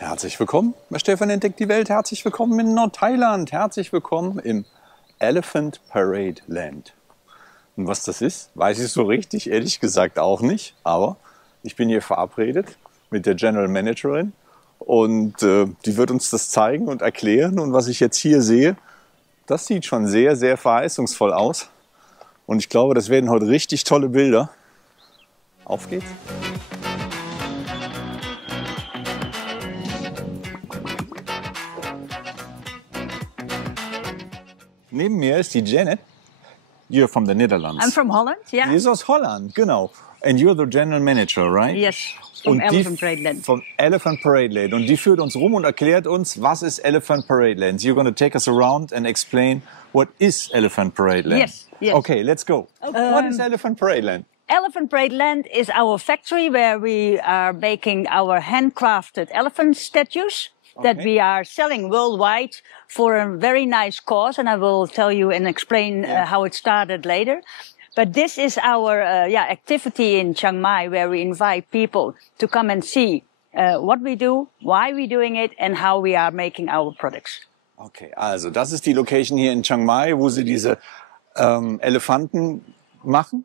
Herzlich willkommen bei Stefan entdeckt die Welt. Herzlich willkommen in Nordthailand. Herzlich willkommen im Elephant Parade Land. Und was das ist, weiß ich so richtig, ehrlich gesagt auch nicht. Aber ich bin hier verabredet mit der General Managerin und die wird uns das zeigen und erklären. Und was ich jetzt hier sehe, das sieht schon sehr, sehr verheißungsvoll aus. Und ich glaube, das werden heute richtig tolle Bilder. Auf geht's! Neben mir ist die Janet. You're from the Netherlands. I'm from Holland, yeah. Die ist aus Holland, genau. And you're the general manager, right? Yes, from Elephant Parade Land. Vom Elephant Parade Land. Und die führt uns rum und erklärt uns, was ist Elephant Parade Land. You're going to take us around and explain what is Elephant Parade Land. Yes, yes. Okay, let's go. What is Elephant Parade Land? Elephant Parade Land is our factory where we are making our handcrafted elephant statues that we are selling worldwide for a very nice cause. And I will tell you and explain how it started later. But this is our activity in Chiang Mai where we invite people to come and see what we do, why we're doing it, and how we are making our products. Okay, also das ist die Location hier in Chiang Mai, wo sie diese Elefanten machen,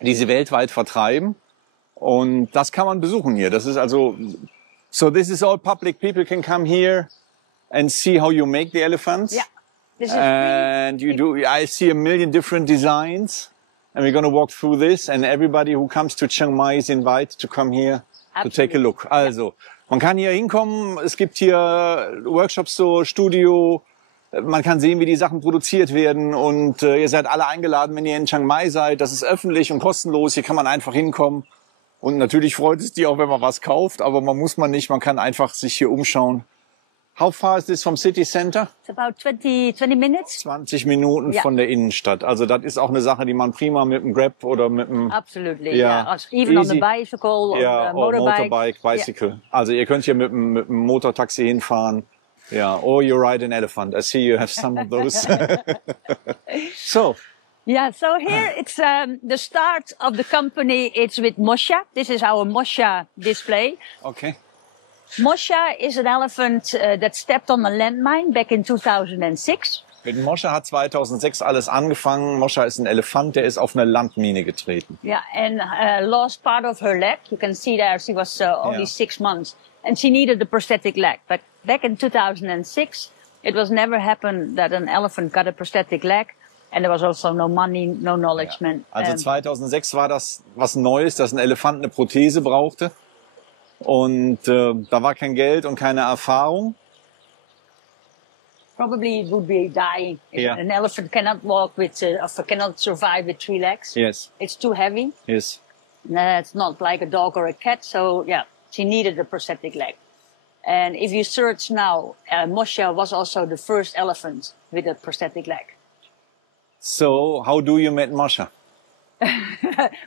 die sie weltweit vertreiben. Und das kann man besuchen hier. Das ist also, so this is all public. People can come here and see how you make the elephants. Yeah. This is and you do, I see a million different designs. And we're going to walk through this. And everybody who comes to Chiang Mai is invited to come here to take a look. Also, man kann hier hinkommen. Es gibt hier Workshops, so Studio. Man kann sehen, wie die Sachen produziert werden. Und ihr seid alle eingeladen, wenn ihr in Chiang Mai seid. Das ist öffentlich und kostenlos. Hier kann man einfach hinkommen. Und natürlich freut es die auch, wenn man was kauft. Aber man muss nicht. Man kann einfach sich hier umschauen. How far is this from city center? It's about 20 minutes. 20 Minuten von der Innenstadt. Also das ist auch eine Sache, die man prima mit dem Grab oder mit dem... Absolutely, yeah. Even on the bicycle or motorbike, bicycle. Yeah. Also ihr könnt hier mit dem Motortaxi hinfahren. Ja, or you ride an elephant. I see you have some of those. So. Yeah, so here it's the start of the company. It's with Mosha. This is our Mosha display. Okay. Mosha is an elephant that stepped on a landmine back in 2006. Mit Mosha hat 2006 alles angefangen. Mosha ist ein Elefant, der ist auf eine Landmine getreten. Yeah, and lost part of her leg. You can see there she was only 6 months. And she needed a prosthetic leg. But back in 2006, it was never happened that an elephant got a prosthetic leg. And there was also no money, no knowledge. Ja. Also 2006 war das was Neues, dass ein Elefant eine Prothese brauchte. Und da war kein Geld und keine Erfahrung. Probably it would be dying. Yeah. An elephant cannot walk cannot survive with 3 legs. Yes. It's too heavy. Yes. It's not like a dog or a cat. So yeah, she needed a prosthetic leg. And if you search now, Mosha was also the first elephant with a prosthetic leg. So how do you meet Mosha?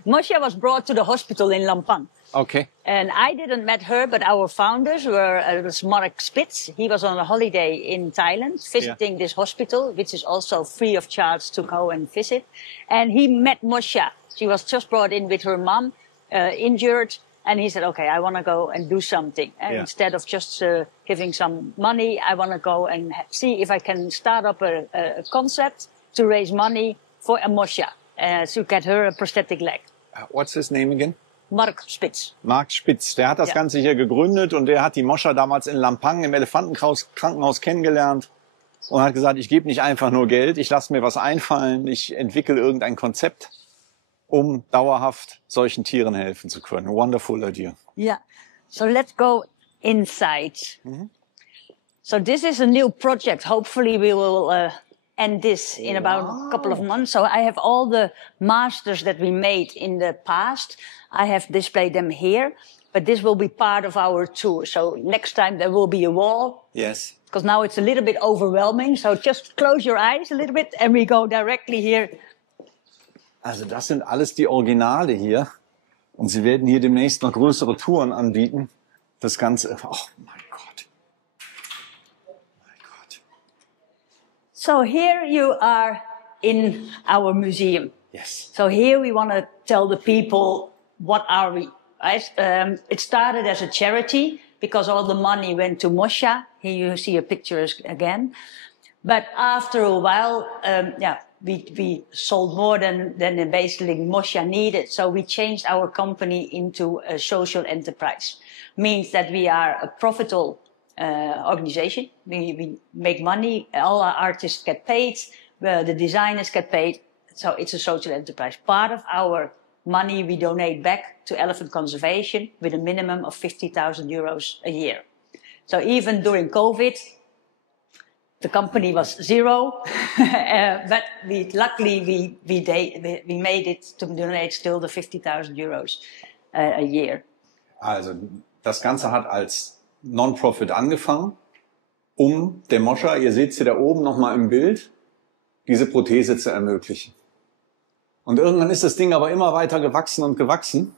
Mosha was brought to the hospital in Lampang. Okay. And I didn't met her, but our founders were, it was Mark Spitz. He was on a holiday in Thailand visiting this hospital, which is also free of charge to go and visit. And he met Mosha. She was just brought in with her mom, injured. And he said, okay, I want to go and do something. And instead of just giving some money, I want to go and see if I can start up a concept to raise money for a Mosha. To get her a prosthetic leg. What's his name again? Mark Spitz. Mark Spitz, der hat das Ganze hier gegründet und der hat die Mosha damals in Lampang im Elefantenkrankenhaus kennengelernt und hat gesagt, ich gebe nicht einfach nur Geld, ich lasse mir was einfallen, ich entwickle irgendein Konzept, um dauerhaft solchen Tieren helfen zu können. Wonderful idea. Yeah, so let's go inside. So this is a new project. Hopefully we will end this in about a couple of months. So I have all the masters that we made in the past. I have displayed them here, but this will be part of our tour. So next time there will be a wall. Yes. Because now it's a little bit overwhelming. So just close your eyes a little bit and we go directly here. Also das sind alles die Originale hier. Und sie werden hier demnächst noch größere Touren anbieten. Das Ganze, oh mein Gott. So here you are in our museum. Yes. So here we want to tell the people, what are we? Right? It started as a charity because all the money went to Mosha. Here you see a picture again. But after a while, we sold more than basically Mosha needed. So we changed our company into a social enterprise. Means that we are a profitable organization. We make money. All our artists get paid. The designers get paid. So it's a social enterprise. Part of our money we donate back to elephant conservation with a minimum of 50,000 euros a year. So even during COVID, the company was zero, but luckily we made it to donate still the 50,000 euros a year. Also das Ganze hat als Non-Profit angefangen, der Mosha, ihr seht sie da oben nochmal im Bild, diese Prothese zu ermöglichen. Und irgendwann ist das Ding aber immer weiter gewachsen und gewachsen.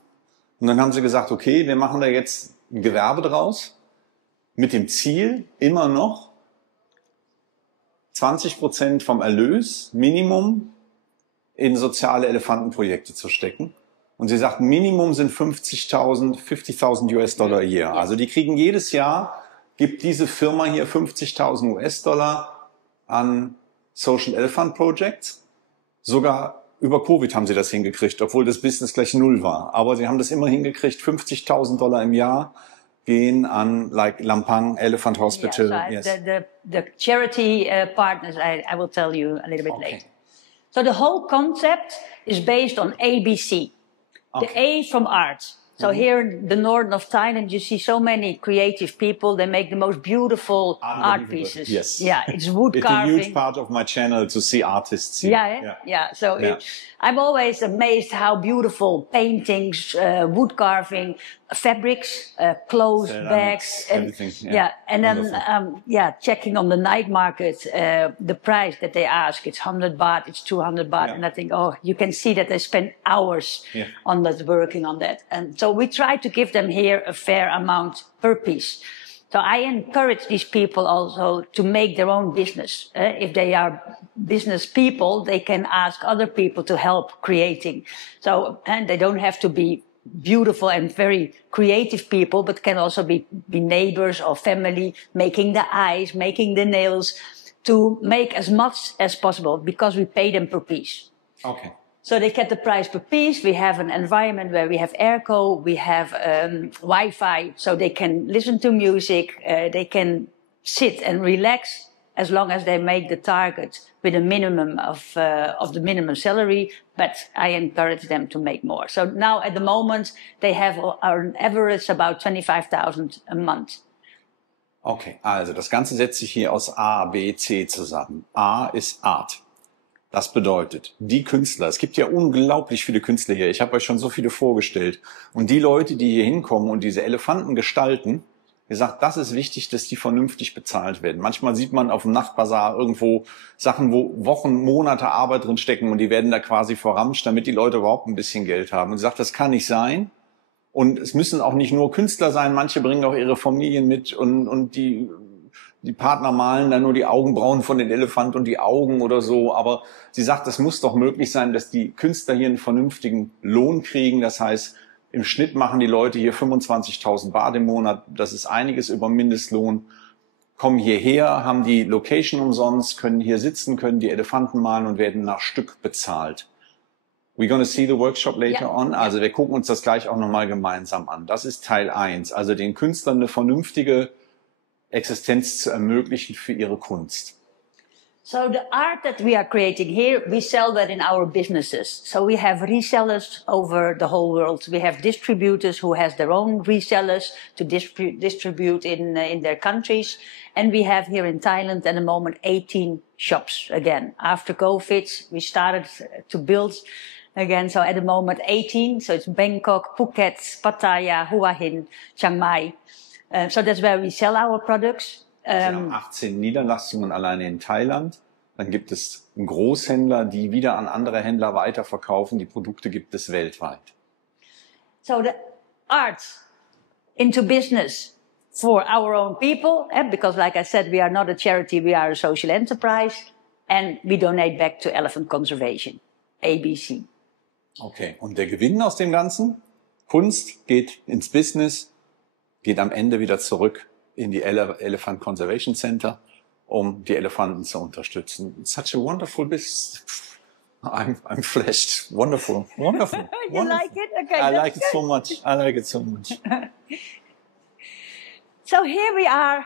Und dann haben sie gesagt, okay, wir machen da jetzt ein Gewerbe draus, mit dem Ziel, immer noch 20% vom Erlös, Minimum, in soziale Elefantenprojekte zu stecken. Und sie sagt, Minimum sind 50.000 US-Dollar a year. Also die kriegen jedes Jahr, gibt diese Firma hier 50.000 US-Dollar an Social Elephant Projects. Sogar über Covid haben sie das hingekriegt, obwohl das Business gleich null war. Aber sie haben das immer hingekriegt, 50.000 Dollar im Jahr gehen an like Lampang Elephant Hospital. Yeah, so the charity partners, I will tell you a little bit later. So the whole concept is based on ABC. The A from art. So here in the north of Thailand, you see so many creative people. They make the most beautiful art pieces. Yes. Yeah, it's wood carving. It's a huge part of my channel to see artists here. Yeah. So I'm always amazed how beautiful paintings, wood carving, fabrics, clothes, bags, and everything. And then checking on the night market, the price that they ask, it's 100 baht, it's 200 baht, and I think, oh, you can see that they spend hours on that, working on that, and so we try to give them here a fair amount per piece. So I encourage these people also to make their own business. If they are business people, they can ask other people to help creating. So, and they don't have to be beautiful and very creative people, but can also be neighbors or family, making the eyes, making the nails, to make as much as possible because we pay them per piece. Okay. So they get the price per piece. We have an environment where we have airco, we have Wi-Fi, so they can listen to music, they can sit and relax as long as they make the target with a minimum of the minimum salary. But I encourage them to make more. So now at the moment they have on average about 25,000 a month. Okay, also das Ganze setzt sich hier aus A, B, C zusammen. A ist Art. Das bedeutet, die Künstler, es gibt ja unglaublich viele Künstler hier, ich habe euch schon so viele vorgestellt. Und die Leute, die hier hinkommen und diese Elefanten gestalten, gesagt, das ist wichtig, dass die vernünftig bezahlt werden. Manchmal sieht man auf dem Nachtbazar irgendwo Sachen, wo Wochen, Monate Arbeit drin stecken und die werden da quasi verramscht, damit die Leute überhaupt ein bisschen Geld haben. Und sie sagt, das kann nicht sein. Und es müssen auch nicht nur Künstler sein, manche bringen auch ihre Familien mit und die Partner malen dann nur die Augenbrauen von den Elefanten und die Augen oder so. Aber sie sagt, es muss doch möglich sein, dass die Künstler hier einen vernünftigen Lohn kriegen. Das heißt, im Schnitt machen die Leute hier 25.000 Baht im Monat. Das ist einiges über Mindestlohn. Kommen hierher, haben die Location umsonst, können hier sitzen, können die Elefanten malen und werden nach Stück bezahlt. We're gonna see the workshop later on. Also wir gucken uns das gleich auch nochmal gemeinsam an. Das ist Teil 1. Also den Künstlern eine vernünftige Existenz zu ermöglichen für ihre Kunst. So the art that we are creating here, we sell that in our businesses. So we have resellers over the whole world. We have distributors who has their own resellers to distribute in their countries. And we have here in Thailand at the moment 18 shops again. After COVID, we started to build again. So at the moment 18. So it's Bangkok, Phuket, Pattaya, Hua Hin, Chiang Mai. So that's where we sell our products. Wir haben 18 Niederlassungen alleine in Thailand. Dann gibt es einen Großhändler, die wieder an andere Händler weiterverkaufen. Die Produkte gibt es weltweit. So the art into business for our own people, because like I said, we are not a charity, we are a social enterprise, and we donate back to elephant conservation, ABC. Okay, und der Gewinn aus dem Ganzen? Kunst geht ins Business, geht am Ende wieder zurück in die Elephant Conservation Center, um die Elefanten zu unterstützen. It's such a wonderful business. I'm flashed. Wonderful. Wonderful. You like it? Okay. I like it so much. I like it so much. So here we are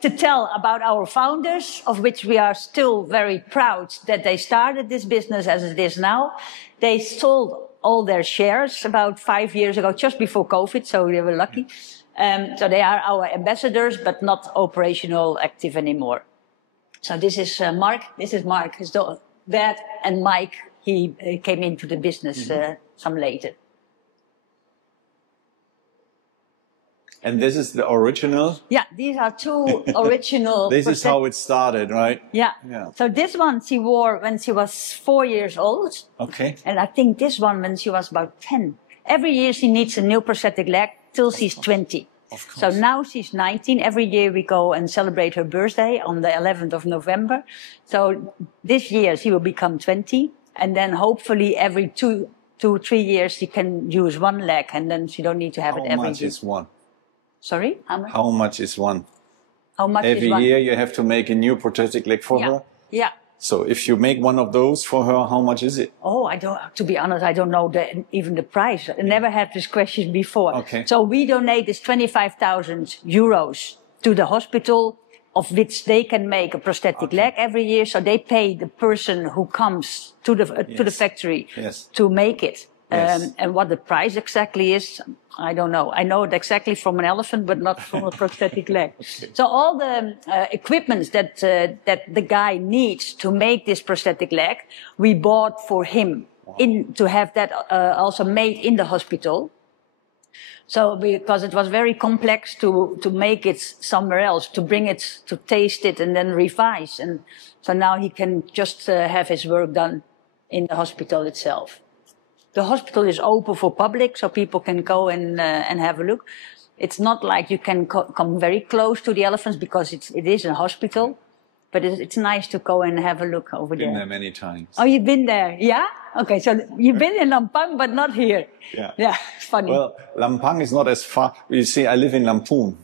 to tell about our founders, of which we are still very proud that they started this business as it is now. They sold all their shares about 5 years ago, just before COVID, so they were lucky. So they are our ambassadors, but not operational active anymore. So this is Mark. This is Mark, his dad, and Mike. He came into the business some later. And this is the original? Yeah, these are two original. This is how it started, right? Yeah. So this one she wore when she was 4 years old. Okay. And I think this one when she was about 10. Every year she needs a new prosthetic leg till she's 20. Of course. So now she's 19. Every year we go and celebrate her birthday on the 11th of November. So this year she will become 20. And then hopefully every two, 3 years she can use one leg and then she don't need to have it every year. How much is one? Sorry? How much is one? How much every is one? year you have to make a new prosthetic leg for her? Yeah. So if you make one of those for her, how much is it? Oh, I don't, to be honest, I don't know even the price. I never had this question before. Okay. So we donate this 25,000 euros to the hospital, of which they can make a prosthetic leg every year. So they pay the person who comes to the factory to make it. Yes. And what the price exactly is, I don't know. I know it exactly from an elephant, but not from a prosthetic leg. Okay. So all the equipment that the guy needs to make this prosthetic leg, we bought for him to have that also made in the hospital. So because it was very complex to make it somewhere else, to bring it, to taste it and then revise. And so now he can just have his work done in the hospital itself. The hospital is open for public, so people can go and have a look. It's not like you can come very close to the elephants because it is a hospital, but it's nice to go and have a look over there. Been there many times. Oh, you've been there, yeah? Okay, so you've been in Lampang, but not here. Yeah. Yeah, funny. Well, Lampang is not as far. You see, I live in Lamphun.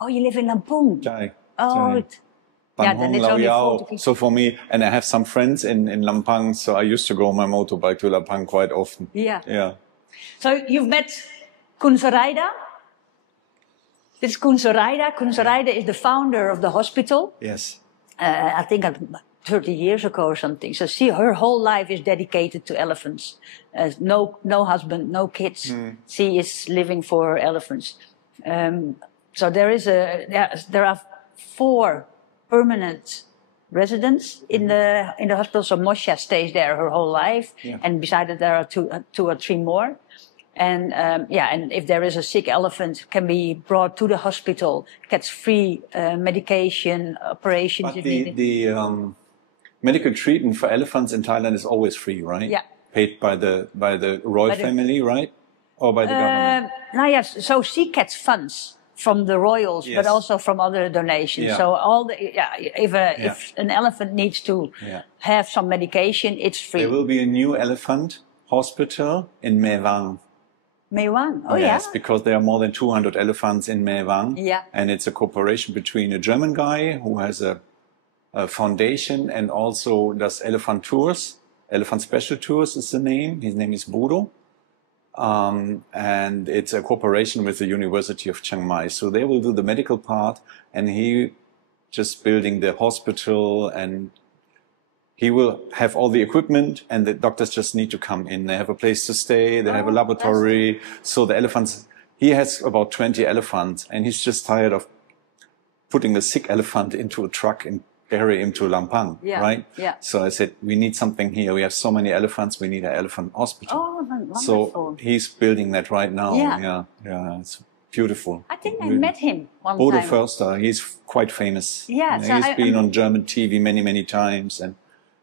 Oh, you live in Lampung? Jai. Oh, yeah, then it's only 40. So for me, and I have some friends in Lampang, so I used to go on my motorbike to Lampang quite often. Yeah. Yeah. So you've met Kun Soraida? This is Kun Soraida. Kun Soraida is the founder of the hospital. Yes. I think 30 years ago or something. So her whole life is dedicated to elephants. No husband, no kids. She is living for elephants. So there are 4 permanent residents in the hospital. So Mosha stays there her whole life, and beside it there are 2 or 3 more. And and if there is a sick elephant, can be brought to the hospital, gets free medication, operations. But the medical treatment for elephants in Thailand is always free, right? Yeah. Paid by the royal family, right? Or by the government? Yes. So she gets funds from the royals, but also from other donations. Yeah. So if an elephant needs to have some medication, it's free. There will be a new elephant hospital in Mae Wang. Mae Wang? Oh, yes, because there are more than 200 elephants in Mae Wang. Yeah. And it's a cooperation between a German guy who has a foundation and also does elephant tours. Elephant Special Tours is the name. His name is Bodo. And it's a cooperation with the University of Chiang Mai. So they will do the medical part, and he just building the hospital, and he will have all the equipment, and the doctors just need to come in. They have a place to stay, they have a laboratory. So the elephants, he has about 20 elephants, and he's just tired of putting a sick elephant into a truck and carry him to Lampang, right? Yeah. So I said, we need something here. We have so many elephants, we need an elephant hospital. Oh, wonderful. So he's building that right now. Yeah, it's beautiful. I think I met him one Bodo time. Förster, he's quite famous. Yeah. So he's been on German TV many, many times, and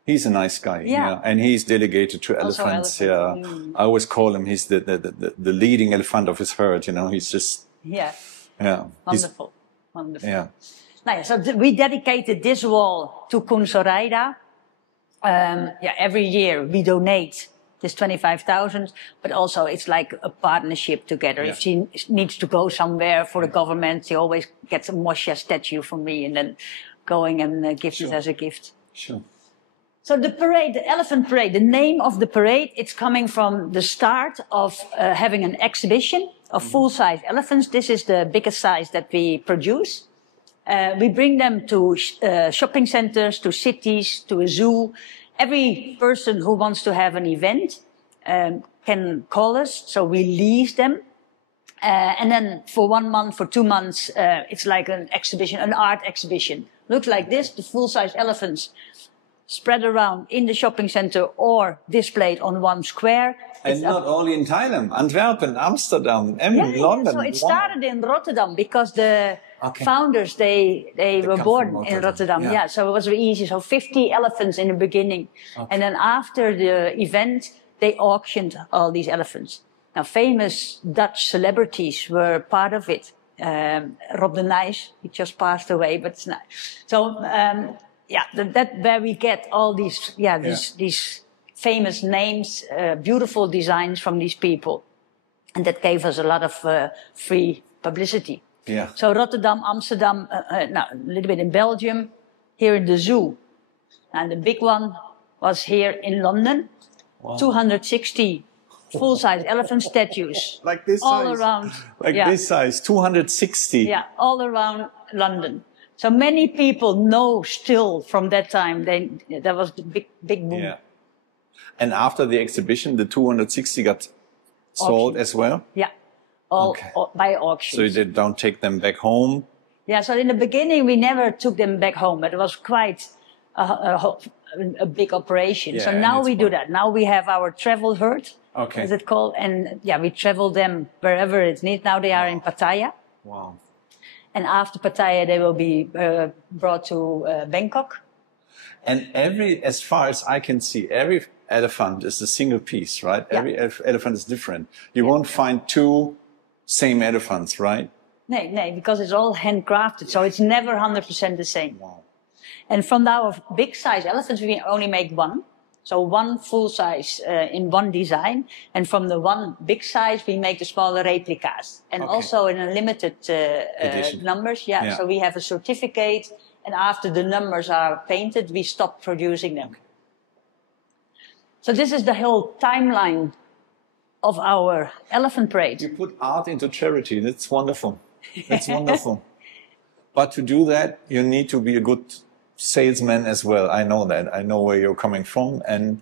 he's a nice guy. Yeah. And he's delegated to elephants. Yeah. I always call him, he's the leading elephant of his herd, you know, he's just... Yeah. Wonderful. Wonderful. Yeah. So we dedicated this wall to Kun Soraida. Every year we donate this 25,000, but also it's like a partnership together. Yeah. If she needs to go somewhere for the government, she always gets a Moshe statue from me and then going and gives it as a gift. Sure. So the parade, the elephant parade, the name of the parade, it's coming from the start of having an exhibition of full-size elephants. This is the biggest size that we produce. We bring them to shopping centers, to cities, to a zoo. Every person who wants to have an event can call us, so we lease them. And then for 1 month, for 2 months, it's like an exhibition, an art exhibition. Looks like this, the full-size elephants spread around in the shopping center or displayed on one square. And not only in Thailand, Antwerpen, Amsterdam, London. So it started in Rotterdam because the founders, they were born in Rotterdam. Yeah, so it was very easy. So 50 elephants in the beginning. And then after the event, they auctioned all these elephants. Now, famous Dutch celebrities were part of it. Rob de Nijs, he just passed away, but it's not. So, that's where we get all these, these famous names, beautiful designs from these people. And that gave us a lot of free publicity. Yeah. So Rotterdam, Amsterdam, now a little bit in Belgium, here in the zoo. And the big one was here in London. Wow. 260 full-size elephant statues. Like this all size. Around. Like this size, 260. Yeah, all around London. So many people know still from that time, that was the big boom. Yeah. And after the exhibition, the 260 got sold as well? Yeah, all by auction. So you don't take them back home? Yeah, so in the beginning, we never took them back home. It was quite a big operation. Yeah, so now we do that. Now we have our travel herd, as it called. And we travel them wherever it's needed. Now they are in Pattaya. Wow. And after Pattaya, they will be brought to Bangkok. And as far as I can see, every elephant is a single piece, right? Yeah. Every elephant is different. You won't find two same elephants, right? No, because it's all handcrafted, so it's never 100% the same. Wow. And from our big size elephants, we only make one. So one full size in one design. And from the one big size, we make the smaller replicas. And also in a limited numbers. Yeah, so we have a certificate. And after the numbers are painted, we stop producing them. So this is the whole timeline of our elephant parade. You put art into charity. That's wonderful. That's wonderful. But to do that, you need to be a good salesman as well. I know that. I know where you're coming from. And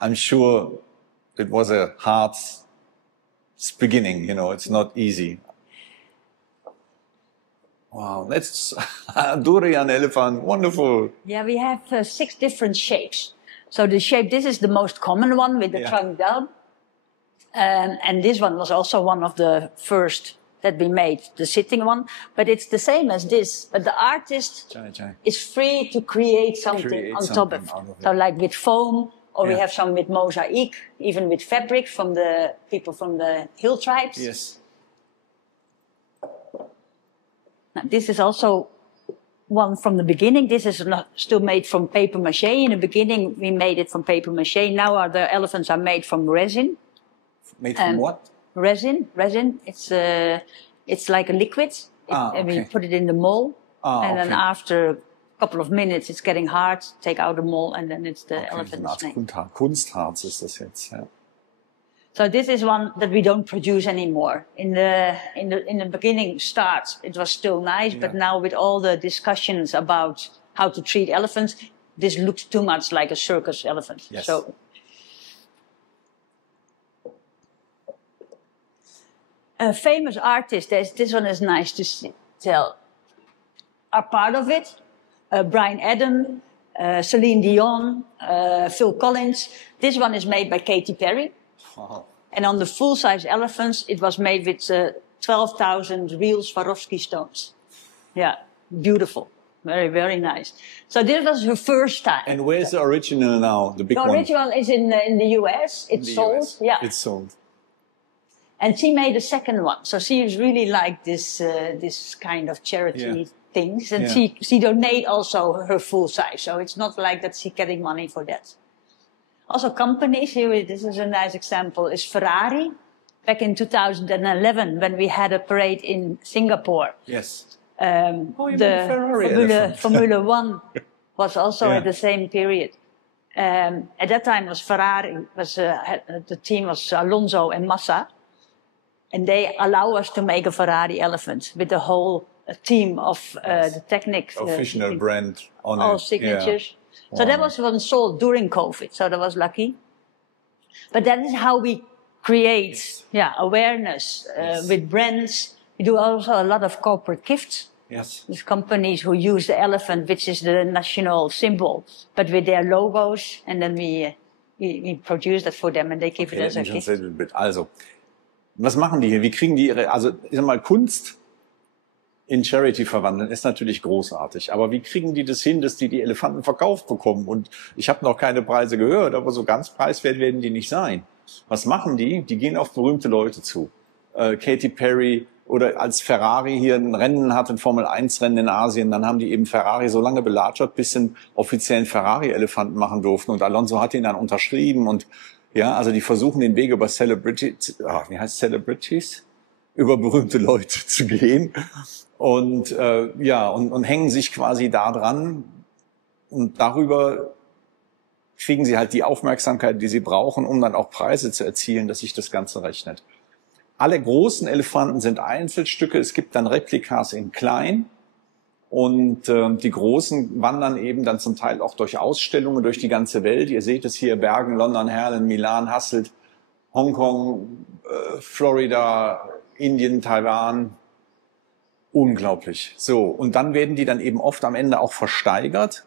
I'm sure it was a hard beginning. You know, it's not easy. Wow, that's durian elephant. Wonderful. Yeah, we have 6 different shapes. So the shape, this is the most common one with the trunk down. And this one was also one of the first that we made, the sitting one. But it's the same as this. But the artist is free to create something on top of it. So like with foam, or we have some with mosaic, even with fabric from the people from the hill tribes. Yes. Now, this is also one from the beginning. This is still made from paper mache. In the beginning, we made it from paper mache. Now the elephants are made from resin. Made from what? Resin. It's like a liquid. And we put it in the mold. And then after a couple of minutes, it's getting hard. Take out the mold, and then it's the elephant's name. Kunstharz ist das jetzt. Ja. So this is one that we don't produce anymore. In the beginning starts, it was still nice, but now with all the discussions about how to treat elephants, this looks too much like a circus elephant. Yes. So a famous artist, this one is nice to tell, are part of it. Brian Adam, Celine Dion, Phil Collins. This one is made by Katy Perry. Wow. And on the full-size elephants, it was made with 12,000 real Swarovski stones. Yeah, beautiful. Very, very nice. So this was her first time. And where's the original now, the big one? The original is in the US. It's sold. Yeah. It's sold. And she made a second one. So she really liked this kind of charity things. And she donated also her full size. So it's not like that she's getting money for that. Also companies, here this is a nice example, is Ferrari. Back in 2011, when we had a parade in Singapore. Yes. The Formula One was also at the same period. At that time was Ferrari, the team was Alonso and Massa. And they allow us to make a Ferrari elephant with the whole team of the techniques. Official brand on all it. signatures. Yeah. So that was one sold during COVID, so that was lucky. But that is how we create awareness with brands. We do also a lot of corporate gifts. Yes. There's companies who use the elephant, which is the national symbol, but with their logos, and then we produce that for them and they give it as a gift. Also, was machen die hier? Wie kriegen die ihre, also ich sag mal, Kunst in Charity verwandeln ist natürlich großartig, aber wie kriegen die das hin, dass die Elefanten verkauft bekommen? Und ich habe noch keine Preise gehört, aber so ganz preiswert werden die nicht sein. Was machen die? Die gehen auf berühmte Leute zu. Katy Perry oder als Ferrari hier ein Rennen hat, ein Formel-1-Rennen in Asien, dann haben die eben Ferrari so lange belatschert, bis sie einen offiziellen Ferrari-Elefanten machen durften. Und Alonso hat ihn dann unterschrieben. Und ja, also die versuchen den Weg über Celebrities, über berühmte Leute zu gehen. Und und hängen sich quasi da dran. Und darüber kriegen sie halt die Aufmerksamkeit, die sie brauchen, um dann auch Preise zu erzielen, dass sich das Ganze rechnet. Alle großen Elefanten sind Einzelstücke. Es gibt dann Replikas in klein. Und die großen wandern eben dann zum Teil auch durch Ausstellungen durch die ganze Welt. Ihr seht es hier, Bergen, London, Herlen, Milan, Hasselt, Hongkong, Florida, Indien, Taiwan. Unglaublich. So, und dann werden die dann eben oft am Ende auch versteigert.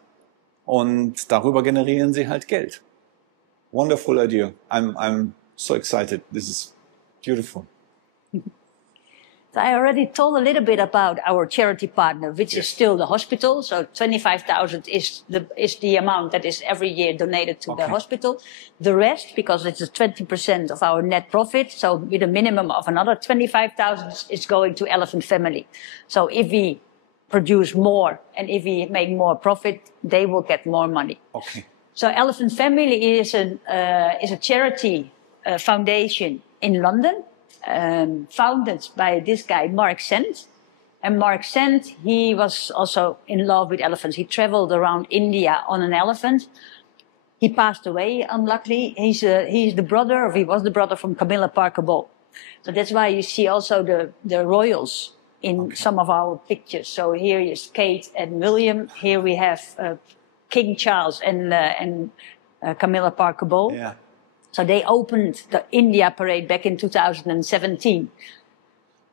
Und darüber generieren sie halt Geld. Wonderful idea. I'm so excited. This is beautiful. So I already told a little bit about our charity partner, which is still the hospital. So 25,000 is the amount that is every year donated to the hospital. The rest, because it's 20% of our net profit, so with a minimum of another 25,000 is going to Elephant Family. So if we produce more and if we make more profit, they will get more money. Okay. So Elephant Family is a charity foundation in London. Founded by this guy, Mark Sent. And Mark Sent, he was also in love with elephants. He traveled around India on an elephant. He passed away, unluckily. He was the brother from Camilla Parker Bowles. So that's why you see also the royals in some of our pictures. So here is Kate and William. Here we have King Charles and Camilla Parker Bowles. Yeah. So they opened the India Parade back in 2017.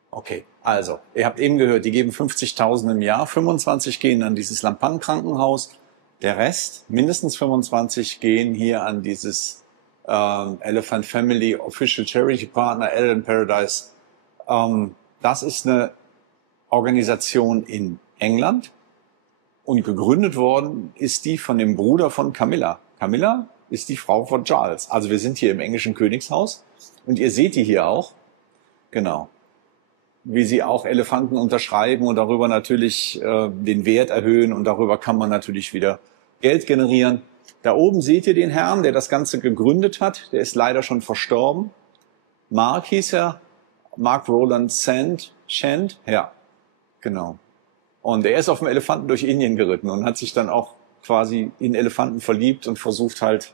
Okay, also, ihr habt eben gehört, die geben 50.000 im Jahr, 25 gehen an dieses Lampan-Krankenhaus, der Rest, mindestens 25, gehen hier an dieses Elephant Family Official Charity Partner, Elephant Paradise. Das ist eine Organisation in England und gegründet worden ist die von dem Bruder von Camilla. Camilla ist die Frau von Charles. Also wir sind hier im englischen Königshaus und ihr seht die hier auch. Genau. Wie sie auch Elefanten unterschreiben und darüber natürlich den Wert erhöhen und darüber kann man natürlich wieder Geld generieren. Da oben seht ihr den Herrn, der das Ganze gegründet hat. Der ist leider schon verstorben. Mark hieß er. Mark Roland Shand. Ja, genau. Und er ist auf dem Elefanten durch Indien geritten und hat sich dann auch quasi in Elefanten verliebt und versucht halt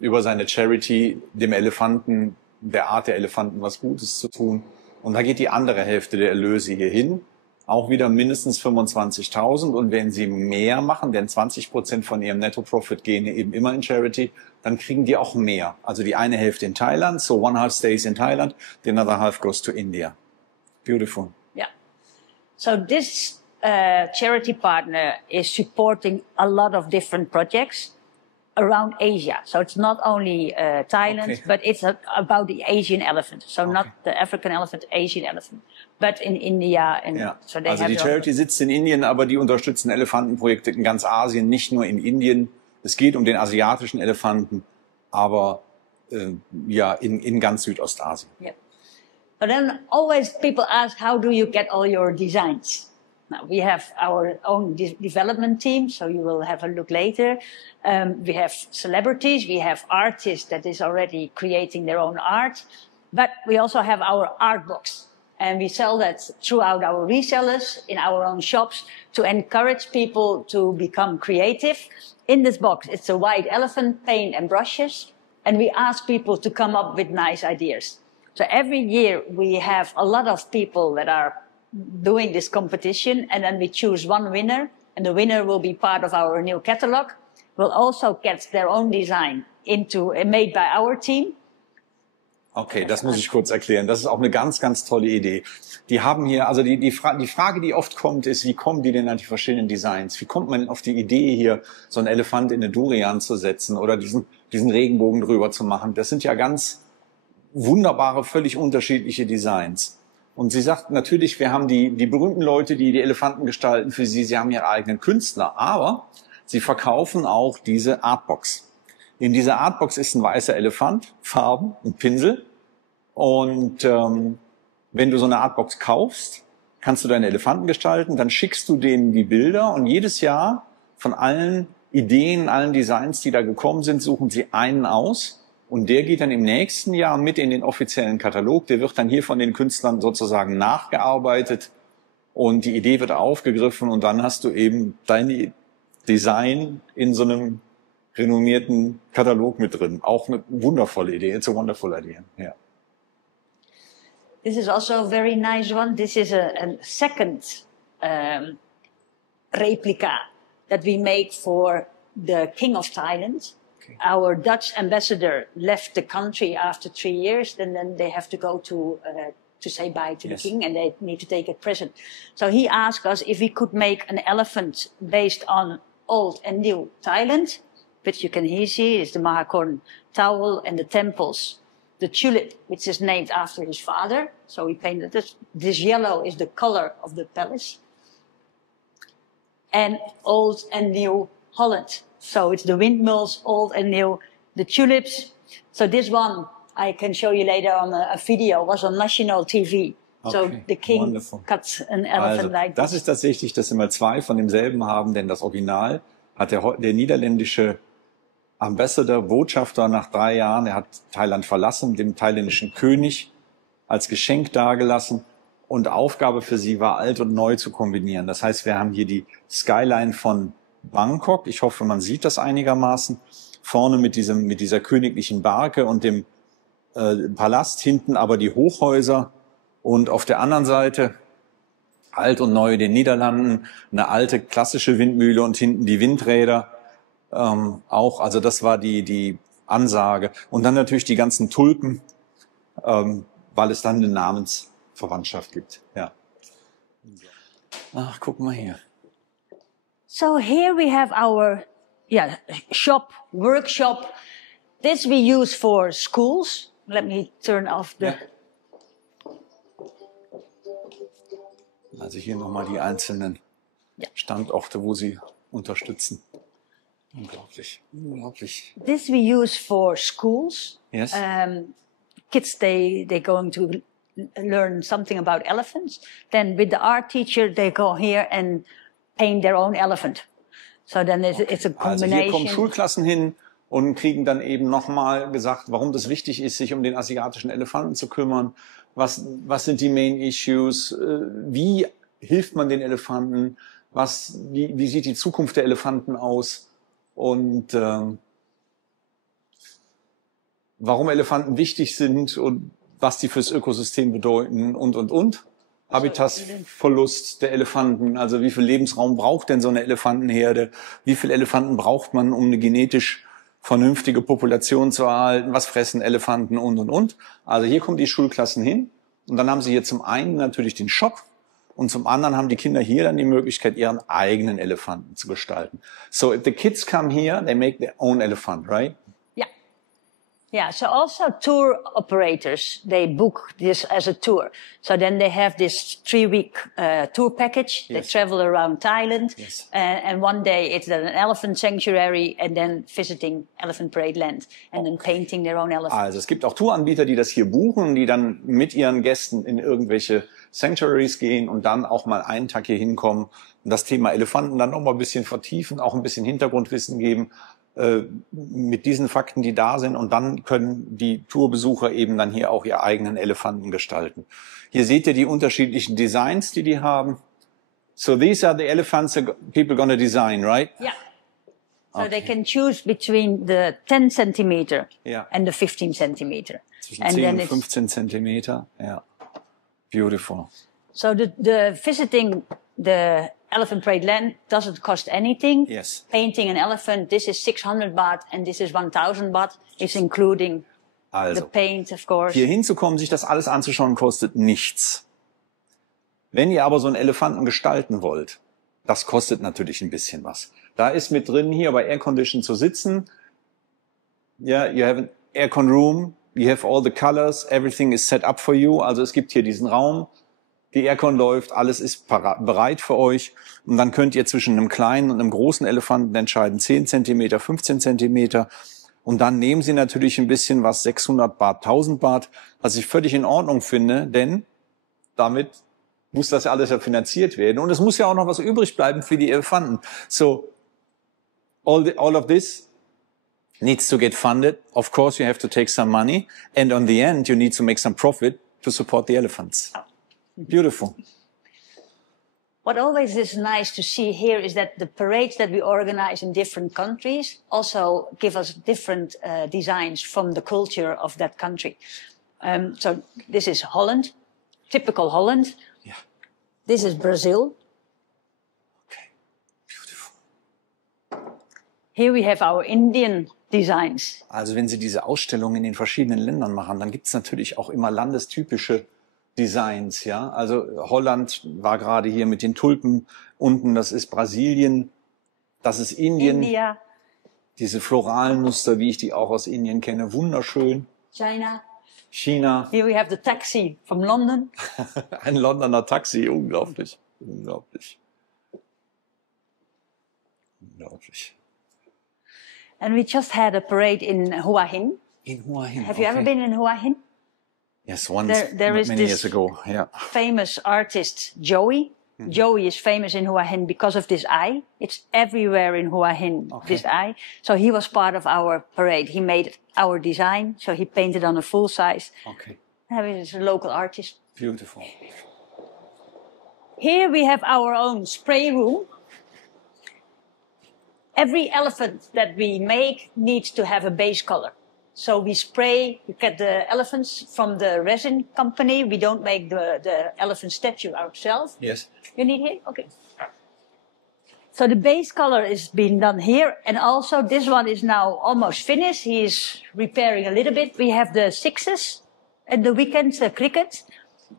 über seine Charity dem Elefanten, der Art der Elefanten was Gutes zu tun. Und da geht die andere Hälfte der Erlöse hier hin. Auch wieder mindestens 25.000. Und wenn sie mehr machen, denn 20% von ihrem Netto-Profit gehen eben immer in Charity, dann kriegen die auch mehr. Also die eine Hälfte in Thailand, so one half stays in Thailand, the another half goes to India. Beautiful. Yeah. So this charity partner is supporting a lot of different projects around Asia. So it's not only Thailand, but it's about the Asian elephant. So not the African elephant, Asian elephant. But in India. And so they also die Charity sitzt in Indien, aber die unterstützen Elefantenprojekte in ganz Asien, nicht nur in Indien. Es geht um den asiatischen Elefanten, aber in ganz Südostasien. Yeah. But then always people ask, how do you get all your designs? Now, we have our own development team, so you will have a look later. We have celebrities, we have artists that is already creating their own art, but we also have our art box. And we sell that throughout our resellers in our own shops to encourage people to become creative. In this box, it's a white elephant, paint and brushes, and we ask people to come up with nice ideas. So every year we have a lot of people that are doing this competition, and then we choose one winner, and the winner will be part of our new catalog, will also get their own design made by our team. Okay, das muss ich kurz erklären. Das ist auch eine ganz, ganz tolle Idee. Die haben hier, also die Frage, die oft kommt, ist, wie kommen die denn an die verschiedenen Designs? Wie kommt man auf die Idee, hier so einen Elefant in eine Durian zu setzen oder diesen Regenbogen drüber zu machen? Das sind ja ganz wunderbare, völlig unterschiedliche Designs. Und sie sagt natürlich, wir haben die berühmten Leute, die Elefanten gestalten für sie. Sie haben ihre eigenen Künstler, aber sie verkaufen auch diese Artbox. In dieser Artbox ist ein weißer Elefant, Farben und Pinsel. Und wenn du so eine Artbox kaufst, kannst du deine Elefanten gestalten. Dann schickst du denen die Bilder und jedes Jahr von allen Ideen, allen Designs, die da gekommen sind, suchen sie einen aus. Und der geht dann im nächsten Jahr mit in den offiziellen Katalog. Der wird dann hier von den Künstlern sozusagen nachgearbeitet und die Idee wird aufgegriffen und dann hast du eben dein Design in so einem renommierten Katalog mit drin. Auch eine wundervolle Idee. It's a wonderful idea. Yeah. This is also a very nice one. This is a second replica that we make for the King of Thailand. Okay. Our Dutch ambassador left the country after 3 years, and then they have to go to say bye to the king, and they need to take a present. So he asked us if we could make an elephant based on old and new Thailand, which you can here see is the Mahakorn towel and the temples. The tulip, which is named after his father. So we painted this. This yellow is the color of the palace. And old and new Holland. So it's the windmills, old and new, the tulips. So this one, I can show you later on a video, was on national TV. Okay. So the king cuts an elephant like this. Das ist tatsächlich, dass wir mal zwei von demselben haben, denn das Original hat der niederländische Ambassador, Botschafter nach 3 Jahren, er hat Thailand verlassen, dem thailändischen König als Geschenk dargelassen. Und Aufgabe für sie war, alt und neu zu kombinieren. Das heißt, wir haben hier die Skyline von Bangkok. Ich hoffe, man sieht das einigermaßen. Vorne mit dieser königlichen Barke und dem Palast, hinten aber die Hochhäuser. Und auf der anderen Seite alt und neu den Niederlanden, eine alte klassische Windmühle und hinten die Windräder. Auch, also das war die Ansage. Und dann natürlich die ganzen Tulpen, weil es dann eine Namensverwandtschaft gibt. Ja. Ach, guck mal hier. So here we have our shop, workshop. This we use for schools. Let me turn off the... Also hier nochmal die einzelnen Standorte, wo sie unterstützen. Unglaublich, unglaublich. This we use for schools. Yes. Kids, they going to learn something about elephants. Then with the art teacher, they go here and paint their own elephant. So then it's a combination. Also hier kommen Schulklassen hin und kriegen dann eben nochmal gesagt, warum das wichtig ist, sich um den asiatischen Elefanten zu kümmern. Was sind die Main Issues? Wie hilft man den Elefanten? Wie sieht die Zukunft der Elefanten aus? Und warum Elefanten wichtig sind und was die fürs Ökosystem bedeuten und. Habitatsverlust der Elefanten, also wie viel Lebensraum braucht denn so eine Elefantenherde? Wie viele Elefanten braucht man, um eine genetisch vernünftige Population zu erhalten? Was fressen Elefanten und. Also hier kommen die Schulklassen hin und dann haben sie hier zum einen natürlich den Shop. Und zum anderen haben die Kinder hier dann die Möglichkeit, ihren eigenen Elefanten zu gestalten. So if the kids come here, they make their own elephant, right? Yeah, so also tour operators, they book this as a tour. So then they have this 3-week tour package. Yes. They travel around Thailand. Yes. And one day it's an elephant sanctuary and then visiting Elephant Parade Land and then painting their own elephant. Also es gibt auch Touranbieter, die das hier buchen, die dann mit ihren Gästen in irgendwelche Sanctuaries gehen und dann auch mal einen Tag hier hinkommen und das Thema Elefanten dann noch mal ein bisschen vertiefen, auch ein bisschen Hintergrundwissen geben mit diesen Fakten, die da sind. Und dann können die Tourbesucher eben dann hier auch ihre eigenen Elefanten gestalten. Hier seht ihr die unterschiedlichen Designs, die die haben. So these are the elephants that people gonna design, right? Yeah. So they can choose between the 10 centimeter and the 15 centimeter. Zwischen 10 und 15 Zentimeter, ja. Beautiful. So the visiting the elephant parade land doesn't cost anything. Yes. Painting an elephant, this is 600 baht and this is 1000 baht. It's including the paint, of course. Hier hinzukommen, sich das alles anzuschauen, kostet nichts. Wenn ihr aber so einen Elefanten gestalten wollt, das kostet natürlich ein bisschen was. Da ist mit drin, hier bei Aircondition zu sitzen. Yeah, you have an aircon room. You have all the colors. Everything is set up for you. Also es gibt hier diesen Raum. Die Aircon läuft. Alles ist bereit für euch. Und dann könnt ihr zwischen einem kleinen und einem großen Elefanten entscheiden. 10 Zentimeter, 15 Zentimeter. Und dann nehmen sie natürlich ein bisschen was, 600 Baht, 1000 Baht, was ich völlig in Ordnung finde, denn damit muss das ja alles ja finanziert werden. Und es muss ja auch noch was übrig bleiben für die Elefanten. So, all of this needs to get funded. Of course, you have to take some money. And on the end, you need to make some profit to support the elephants. Beautiful. What always is nice to see here is that the parades that we organize in different countries also give us different designs from the culture of that country. So this is Holland, typical Holland. Yeah. This is Brazil. Okay, beautiful. Here we have our Indian designs. Also wenn Sie diese Ausstellungen in den verschiedenen Ländern machen, dann gibt es natürlich auch immer landestypische Designs, ja. Also Holland war gerade hier mit den Tulpen unten, das ist Brasilien, das ist Indien. India. Diese floralen Muster, wie ich die auch aus Indien kenne, wunderschön. China. China. Here we have the taxi from London. Ein Londoner Taxi, unglaublich, unglaublich. Unglaublich. And we just had a parade in Hua Hin. In Hua Hin. Have you ever been in Hua Hin? Yes, once, there is many this years ago. Yeah. Famous artist Joey. Mm-hmm. Joey is famous in Hua Hin because of this eye. It's everywhere in Hua Hin, this eye. So he was part of our parade. He made our design, so he painted on a full size. Okay. He's a local artist. Beautiful. Here we have our own spray room. Every elephant that we make needs to have a base color. So we spray, we get the elephants from the resin company. We don't make the elephant statue ourselves. Yes. You need here? Okay. So the base color is being done here. And also this one is now almost finished. He is repairing a little bit. We have the sixes and the weekends, cricket.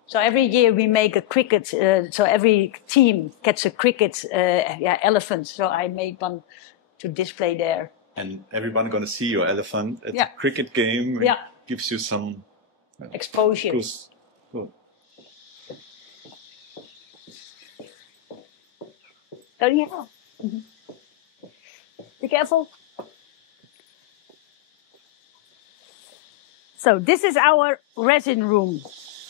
So every year we make a cricket. So every team gets a cricket elephant. So I made one to display there. And everyone going to see your elephant at the cricket game. Yeah. Gives you some exposure. Cool. There you go. Mm-hmm. Be careful. So this is our resin room.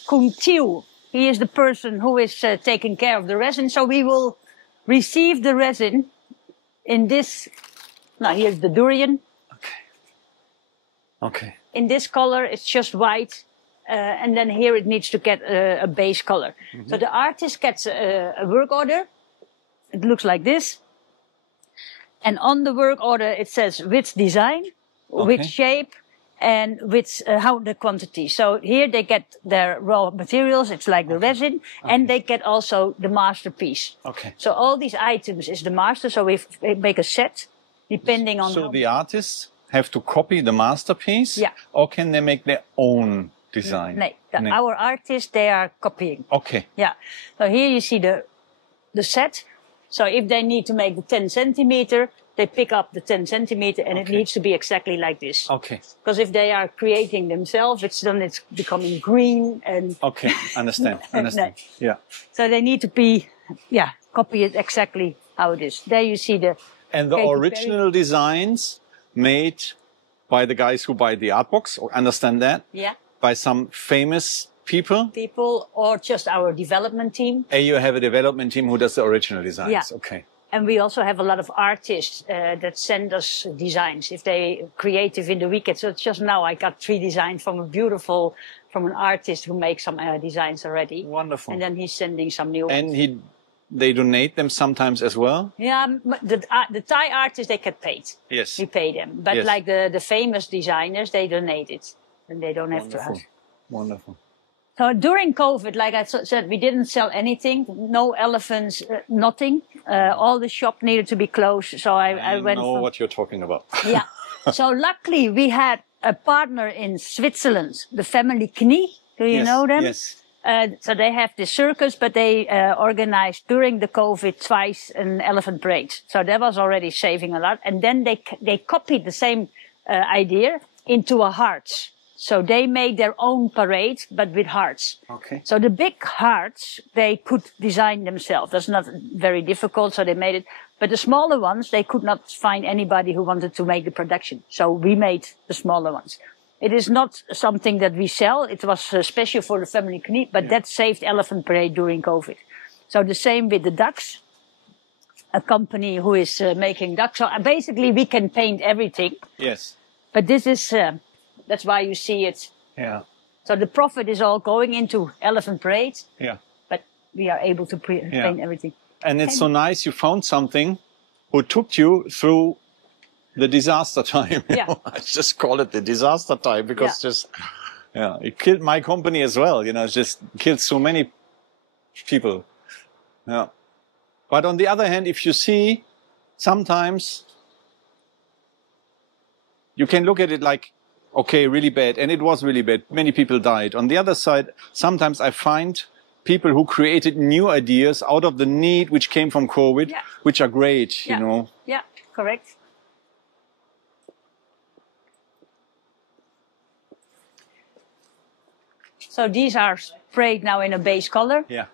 Kung Tiu, he is the person who is taking care of the resin. So we will receive the resin in this. Now here's the durian. Okay. In this color, it's just white. And then here it needs to get a base color. Mm-hmm. So the artist gets a work order. It looks like this. And on the work order, it says which design, which shape, and which how the quantity. So here they get their raw materials. It's like the resin. And they get also the masterpiece. Okay. So all these items is the master. So we make a set. Depending on so the artists have to copy the masterpiece? Yeah. Or can they make their own design? No. Our artists, they are copying. Okay. Yeah. So here you see the set. So if they need to make the 10 centimeter, they pick up the 10 centimeter and it needs to be exactly like this. Okay. Because if they are creating themselves, it's becoming green and... Okay, understand. Yeah. So they need to be, copy it exactly how it is. There you see the... And the original designs made by the guys who buy the art box, or understand that? Yeah. By some famous people? People, or just our development team. And you have a development team who does the original designs. Yeah. Okay. And we also have a lot of artists that send us designs if they creative in the weekend. So just now I got 3 designs from an artist who makes some designs already. Wonderful. And then he's sending some new ones. And they donate them sometimes as well? Yeah, the Thai artists, they get paid. Yes. We pay them. But Yes. like the famous designers, they donate it. And they don't have to us. Wonderful. So during COVID, like I said, we didn't sell anything, no elephants, nothing. All the shop needed to be closed. So I went. I know what you're talking about. Yeah. So luckily we had a partner in Switzerland, the family Knie. Do you know them? Yes. So they have the circus, but they organized during the COVID twice an elephant parade. So that was already saving a lot. And then they copied the same idea into a heart. So they made their own parade, but with hearts. Okay. So the big hearts, they could design themselves. That's not very difficult, so they made it. But the smaller ones, they could not find anybody who wanted to make the production. So we made the smaller ones. It is not something that we sell. It was special for the family Knie, but that saved Elephant Parade during COVID. So the same with the ducks. A company who is making ducks. So basically we can paint everything. Yes. But this is... that's why you see it. Yeah. So the profit is all going into Elephant Parade. Yeah. But we are able to paint everything. And it's so nice you found something who took you through the disaster time. Yeah. I just call it the disaster time because it killed my company as well. You know, it just killed so many people. Yeah. But on the other hand, if you see, sometimes you can look at it like, okay, really bad. And it was really bad. Many people died. On the other side, sometimes I find people who created new ideas out of the need which came from COVID, which are great, you know. Yeah, correct. So these are sprayed now in a base color. Yeah.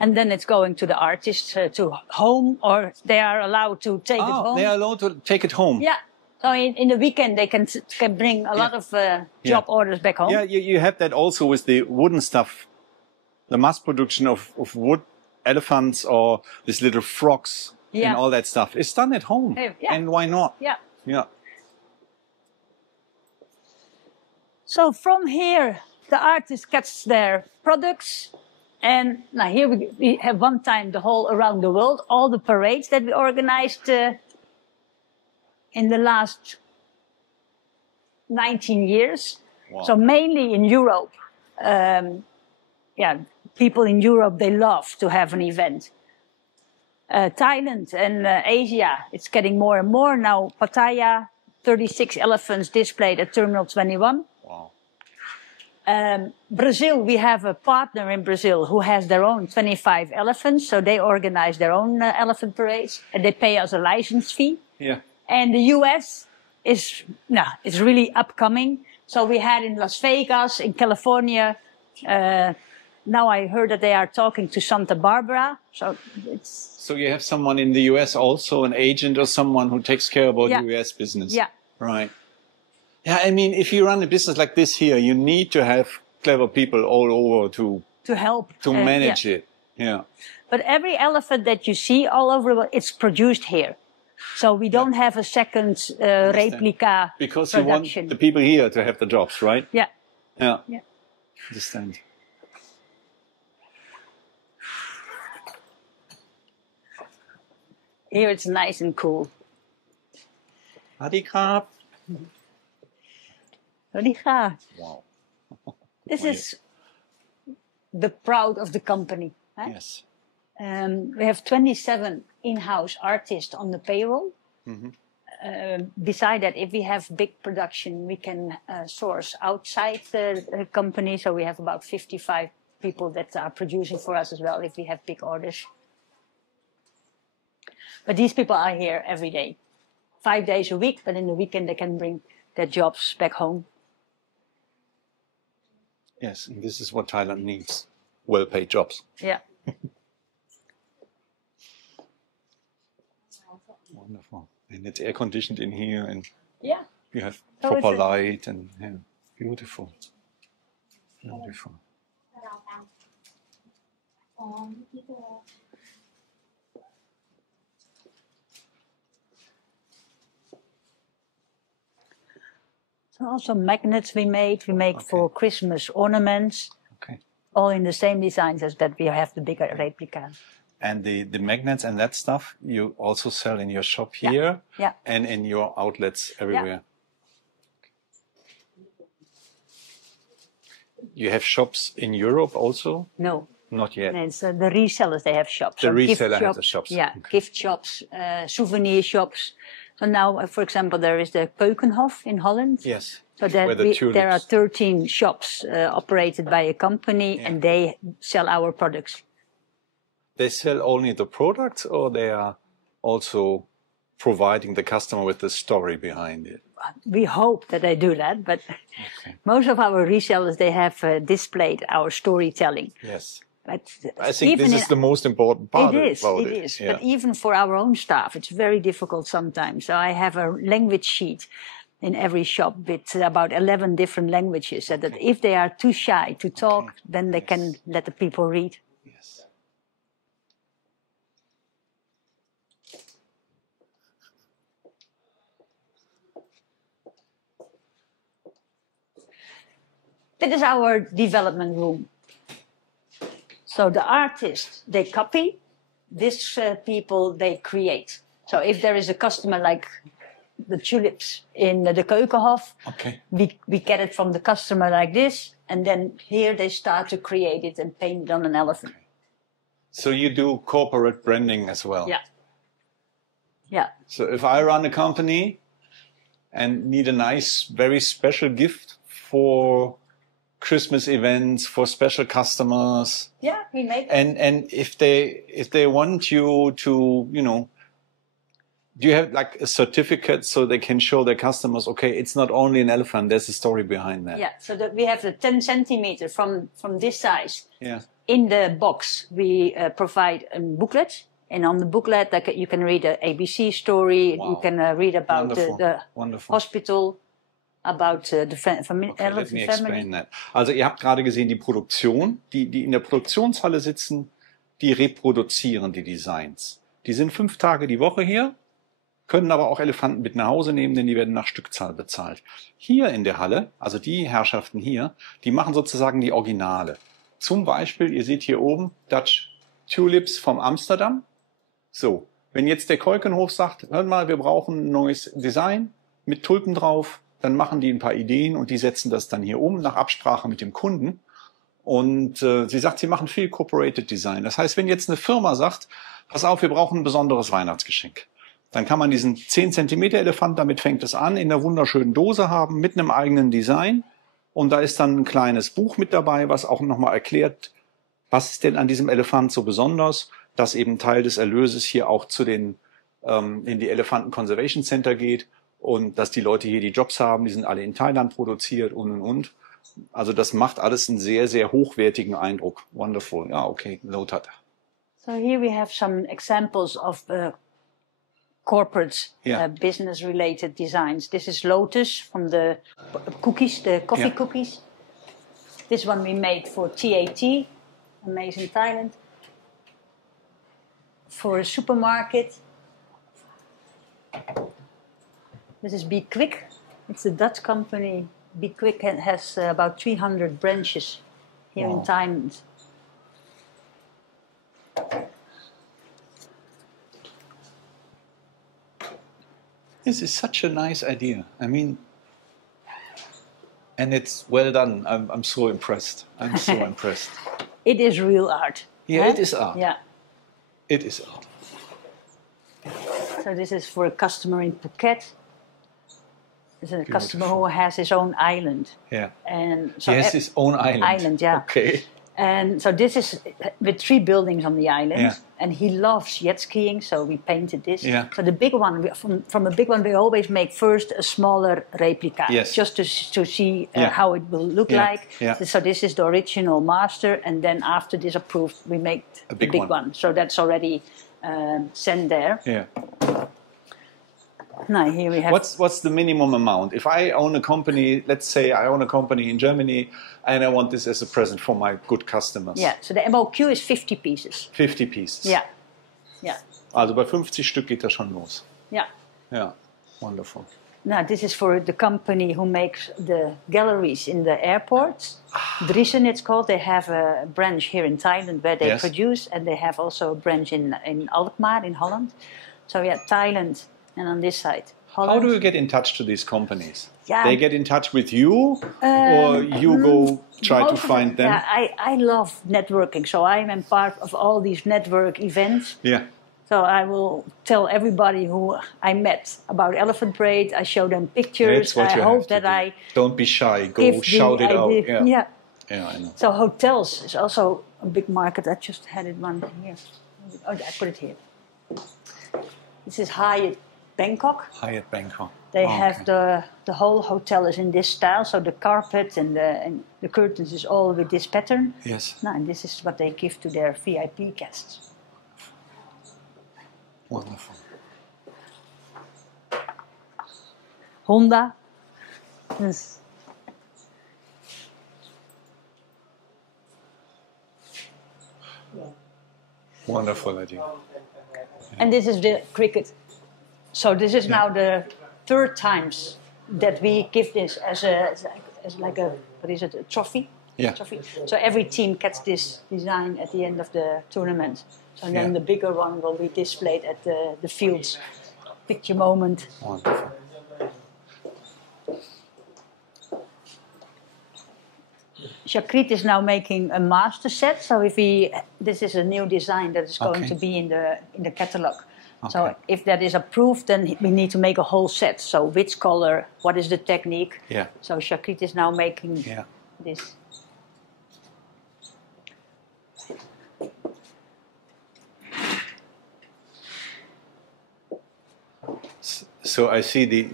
And then it's going to the artist to home, or they are allowed to take it home. They are allowed to take it home. Yeah. So in the weekend they can bring a lot of job orders back home. Yeah, you have that also with the wooden stuff. The mass production of wood elephants or these little frogs and all that stuff. It's done at home. Yeah. And why not? Yeah. Yeah. So from here, the artist gets their products. And now here we have one time the whole around the world, all the parades that we organized in the last 19 years. Wow. So mainly in Europe. People in Europe, they love to have an event. Thailand and Asia, it's getting more and more. Now Pattaya, 36 elephants displayed at Terminal 21. Wow. Brazil, we have a partner in Brazil who has their own 25 elephants. So they organize their own elephant parades and they pay us a license fee. Yeah. And the US is really upcoming. So we had in Las Vegas, in California. Now I heard that they are talking to Santa Barbara. So you have someone in the US also, an agent or someone who takes care about the US business. Yeah. Right. Yeah, I mean, if you run a business like this here, you need to have clever people all over to help. To manage it. Yeah. But every elephant that you see all over the world, it's produced here. So we don't have a second replica because production. You want the people here to have the jobs, right? Yeah. Yeah. Yeah. Understand. Here it's nice and cool. Adikap. Wow. This is the proud of the company. Huh? Yes. We have 27 in-house artists on the payroll. Mm-hmm. Beside that, if we have big production, we can source outside the company. So we have about 55 people that are producing for us as well if we have big orders. But these people are here every day, 5 days a week, but in the weekend they can bring their jobs back home. Yes, and this is what Thailand needs, well-paid jobs. Yeah. Wonderful. And it's air-conditioned in here, and you have proper light, and beautiful. Beautiful. So also magnets we make. We make for Christmas ornaments. Okay. All in the same designs as that we have the bigger replica. And the magnets and that stuff you also sell in your shop here and in your outlets everywhere. You have shops in Europe also? No. Not yet. And so the resellers, they have shops. The so reseller has the shops. Yeah, gift shops, souvenir shops. So now, for example, there is the Keukenhof in Holland. Yes. So there are 13 shops operated by a company and they sell our products. They sell only the products or they are also providing the customer with the story behind it? We hope that they do that, but most of our resellers, they have displayed our storytelling. Yes. But I think this is the most important part about it. It is. But even for our own staff, it's very difficult sometimes. So I have a language sheet in every shop with about 11 different languages, so that if they are too shy to talk, then they can let the people read. Yes. This is our development room. So the artists, they copy. These people, they create. So if there is a customer like the tulips in the Keukenhof, we get it from the customer like this, and then here they start to create it and paint it on an elephant. So you do corporate branding as well? Yeah. Yeah. So if I run a company and need a nice, very special gift for Christmas events, for special customers. Yeah, we make it. And if they want you to, you know, do you have like a certificate so they can show their customers, okay, it's not only an elephant, there's a story behind that? Yeah, so that we have the 10 centimeter from this size. Yeah. In the box, we provide a booklet. And on the booklet, you can read an ABC story. Wow. You can read about the hospital. About the family. Let me explain that. Also ihr habt gerade gesehen, die Produktion, die in der Produktionshalle sitzen, die reproduzieren die Designs. Die sind 5 Tage die Woche hier, können aber auch Elefanten mit nach Hause nehmen, denn die werden nach Stückzahl bezahlt. Hier in der Halle, also die Herrschaften hier, die machen sozusagen die Originale. Zum Beispiel, ihr seht hier oben, Dutch Tulips vom Amsterdam. So, wenn jetzt der Keukenhof sagt, hört mal, wir brauchen ein neues Design mit Tulpen drauf, dann machen die ein paar Ideen und die setzen das dann hier um nach Absprache mit dem Kunden. Und sie sagt, sie machen viel Corporated Design. Das heißt, wenn jetzt eine Firma sagt, pass auf, wir brauchen ein besonderes Weihnachtsgeschenk, dann kann man diesen 10 cm Elefant, damit fängt es an, in einer wunderschönen Dose haben mit einem eigenen Design. Und da ist dann ein kleines Buch mit dabei, was auch nochmal erklärt, was ist denn an diesem Elefant so besonders, dass eben Teil des Erlöses hier auch zu den in die Elefanten Conservation Center geht. Und dass die Leute hier die Jobs haben, die sind alle in Thailand produziert und. Also das macht alles einen sehr, sehr hochwertigen Eindruck. Wonderful. Ja, okay, noted. So here we have some examples of corporate business-related designs. This is Lotus from the cookies, the coffee cookies. This one we made for TAT, amazing Thailand. For a supermarket. This is Be Quick. It's a Dutch company. Be Quick has about 300 branches here in Thailand. This is such a nice idea. I mean, and it's well done. I'm so impressed. I'm so impressed. It is real art. Yeah, it is art. Yeah. It is art. So this is for a customer in Phuket. There's a customer who has his own island. Yeah. And so he has his own island. Island, yeah. Okay. And so this is with 3 buildings on the island. Yeah. And he loves jet skiing, so we painted this. Yeah. So the big one, from a big one, we always make first a smaller replica. Yes. Just to see how it will look like. Yeah. So this is the original master. And then after this approved, we make a big one. So that's already sent there. Yeah. No, here we have. What's the minimum amount? If I own a company, let's say I own a company in Germany, and I want this as a present for my good customers. Yeah, so the MOQ is 50 pieces. 50 pieces. Yeah. Yeah. Also bei 50 Stück geht das schon los. Yeah. Yeah, wonderful. Now, this is for the company who makes the galleries in the airports. Reisen, it's called. They have a branch here in Thailand where they produce, and they have also a branch in Alkmaar in Holland. So yeah, Thailand, and on this side, Holland. How do you get in touch to these companies? Yeah. They get in touch with you, or you go try to find them? Yeah, I love networking, so I am part of all these network events. Yeah. So I will tell everybody who I met about elephant braid. I show them pictures. That's what I you hope have to that do. I don't be shy. Go shout it out. Yeah. Yeah. Yeah, I know. So hotels is also a big market. I just had it one here. Oh, I put it here. This is Hyatt Bangkok. Hyatt Bangkok. They have the whole hotel is in this style. So the carpet and the curtains is all with this pattern. Yes. No, and this is what they give to their VIP guests. Wonderful. Honda. Yes. Wonderful idea. And this is the cricket. So this is now the third times that we give this as like a what is it, a trophy? Yeah. Trophy. So every team gets this design at the end of the tournament. So then the bigger one will be displayed at the fields. Picture moment. Wonderful. Shakrit is now making a master set. So this is a new design that is going to be in the catalog. Okay. So if that is approved, then we need to make a whole set. So which color, what is the technique? Yeah. So Shakrit is now making this. So I see the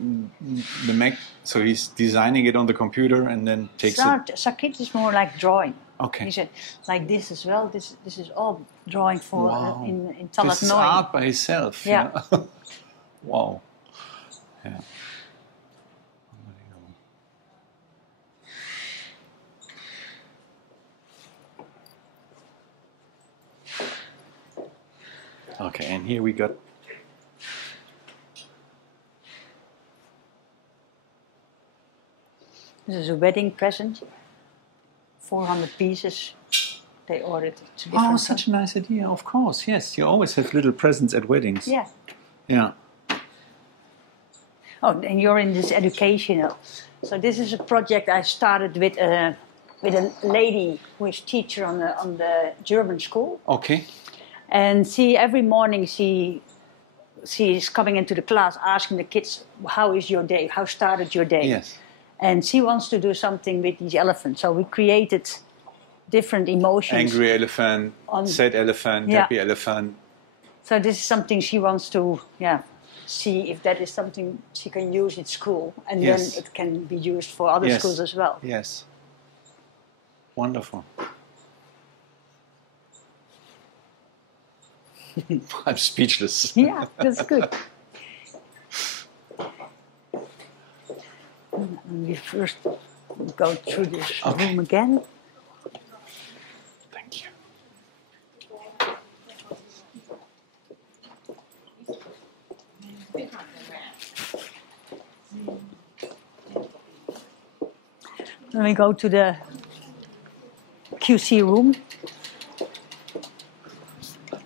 Mac. So he's designing it on the computer and then takes it. Shakrit is more like drawing. Okay. He said like this as well. This is all drawing for in Talat This is art by itself. Yeah. Wow. Yeah. Okay, and here we got. This is a wedding present. 400 pieces. They ordered it. Oh, such a nice idea. Of course, yes. You always have little presents at weddings. Yeah. Yeah. Oh, and you're in this educational. So this is a project I started with a lady who is teacher on the German school. Okay. And every morning she is coming into the class asking the kids, how is your day? How started your day? Yes. And she wants to do something with these elephants. So we created different emotions. Angry elephant, sad elephant, happy elephant. So this is something she wants to see if that is something she can use at school. And then it can be used for other schools as well. Yes. Wonderful. I'm speechless. Yeah, that's good. And we first go through this room again. Thank you. Then we go to the QC room.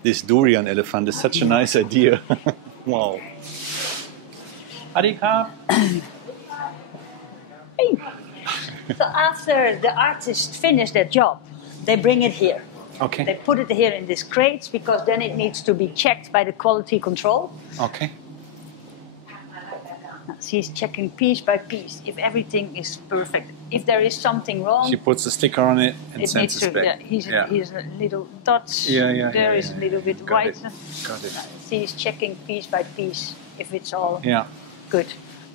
This durian elephant is such a nice idea. Wow. Adika. Hey. So after the artists finish their job, they bring it here. Okay. They put it here in these crates because then it needs to be checked by the quality control. Okay. She's checking piece by piece if everything is perfect. If there is something wrong, she puts a sticker on it and sends it back. He's a little dots. There is a little bit white. Got it. She's checking piece by piece if it's all Yeah. good.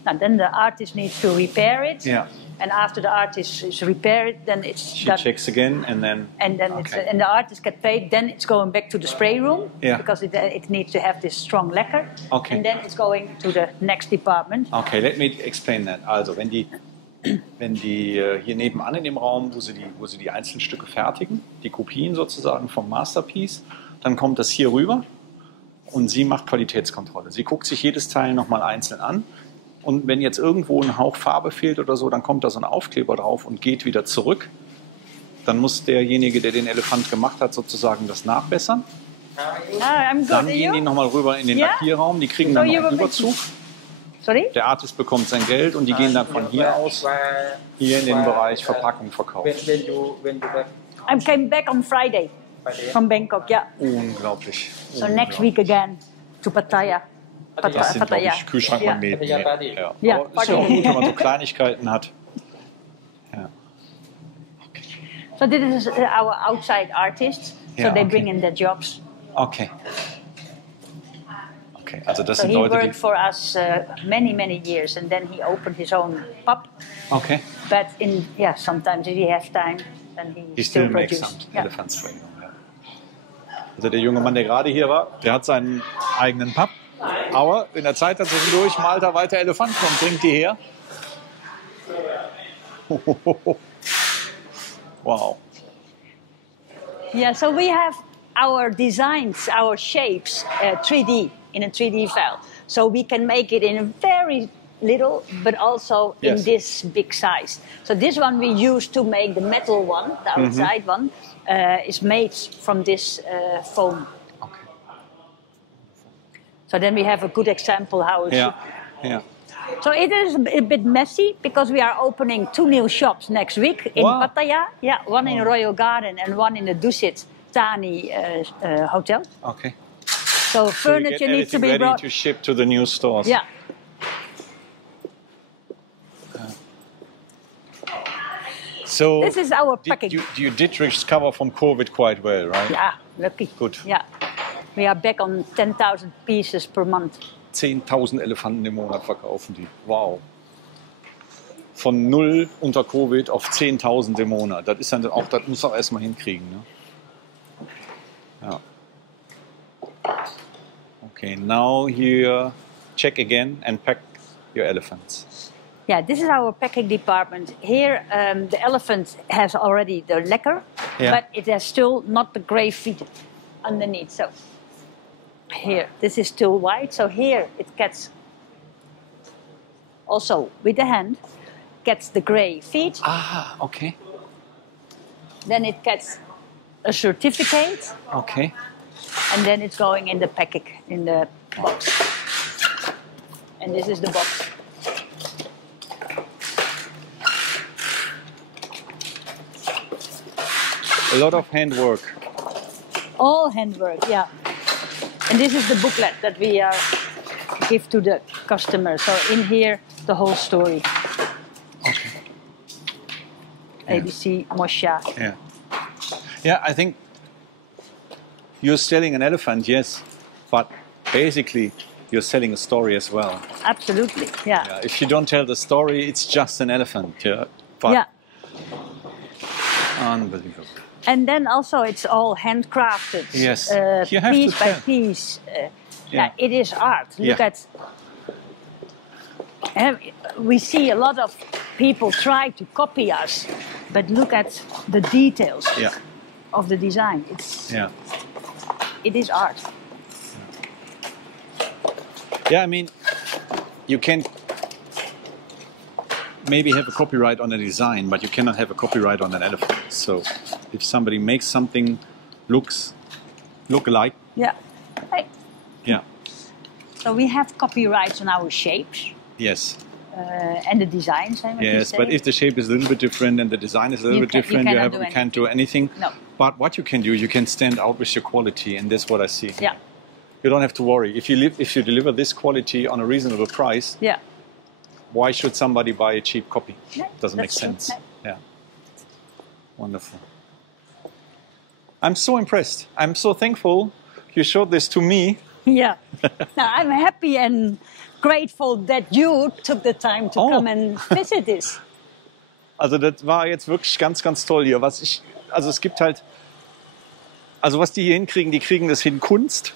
Now then the artist needs to repair it. Yeah. And after the artist is repaired, then it's She done. checks again and then... It's, and the artist gets paid. Then it's going back to the spray room because it needs to have this strong lacquer. Okay. And then it's going to the next department. Okay, let me explain that. Also, wenn die hier nebenan in dem Raum, wo sie die Einzelstücke fertigen, die Kopien sozusagen vom Masterpiece, dann kommt das hier rüber und sie macht Qualitätskontrolle. Sie guckt sich jedes Teil nochmal einzeln an und wenn jetzt irgendwo ein Hauch Farbe fehlt oder so, dann kommt da so ein Aufkleber drauf und geht wieder zurück. Dann muss derjenige, der den Elefant gemacht hat, sozusagen das nachbessern. Dann gehen die nochmal rüber in den Lackierraum, die kriegen dann noch einen Überzug. Sorry? Der Artist bekommt sein Geld und die gehen dann von hier aus hier in den Bereich Verpackung verkaufen. I came back on Friday from Bangkok, yeah. Unglaublich. So next week again to Pattaya. Das sind, glaube ich, Kühlschrankmagneten. Ja. Aber ist ja auch gut, wenn man so Kleinigkeiten hat. Ja. Okay. So this is our outside artists. So they bring in their jobs. Okay. Okay, also das so sind he Leute, worked for us many years, and then he opened his own pub. Okay. But sometimes if he has time, then he still makes some elephant string. Ja. Also der junge Mann, der gerade hier war, der hat seinen eigenen Pub, aber in der Zeit dazwischendurch malt er weiter Elefanten und bringt die her. Wow. Yeah, so we have our designs, our shapes, 3D. In a 3D file. So we can make it in a very little, but also in this big size. So this one we use to make the metal one, the outside one, is made from this foam. Okay. So then we have a good example how it should. Yeah. So it is a bit messy because we are opening 2 new shops next week in Pattaya. Yeah, one in Royal Garden and one in the Dusit Thani hotel. Okay. So furniture needs to be brought to ship to the new stores. Yeah. So this is our package. You did recover from COVID quite well, right? Yeah, lucky. Good. Yeah. We are back on 10,000 pieces per month. 10.000 Elefanten im Monat verkaufen die. Wow. Von 0 unter Covid auf 10.000 im Monat. Das ist dann auch, das muss auch erstmal hinkriegen. Ne? Ja. Okay, now here, check again and pack your elephants. Yeah, this is our packing department. Here, the elephant has already the lacquer, but it has still not the gray feet underneath. So here, this is still white. So here it gets, also with the hand, gets the gray feet. Ah, okay. Then it gets a certificate. Okay. And then it's going in the packet, in the box. And this is the box. A lot of handwork. All handwork, yeah. And this is the booklet that we give to the customer. So in here, the whole story. Okay. ABC, Mosha. Yeah. Yeah, I think you're selling an elephant, yes, but basically you're selling a story as well. Absolutely, yeah. If you don't tell the story, it's just an elephant. Yeah. But unbelievable. And then also it's all handcrafted. Yes. You have piece to by tell. piece. It is art. Look at. We see a lot of people try to copy us, but look at the details of the design. It is art. Yeah, I mean, you can maybe have a copyright on a design, but you cannot have a copyright on an elephant. So if somebody makes something look alike. Yeah. Hey. Yeah. So we have copyrights on our shapes. Yes. And the designs. Yes, but if the shape is a little bit different and the design is a little bit different, you can't do anything. No. But what you can do, you can stand out with your quality, and that's what I see. Yeah. You don't have to worry. If you deliver this quality on a reasonable price, why should somebody buy a cheap copy? Doesn't make sense. True. Yeah. Wonderful. I'm so impressed. I'm so thankful you showed this to me Yeah. Now, I'm happy and grateful that you took the time to come and visit this. Also das war jetzt wirklich ganz, ganz toll hier. Also es gibt halt, also was die hier hinkriegen, die kriegen das hin, Kunst.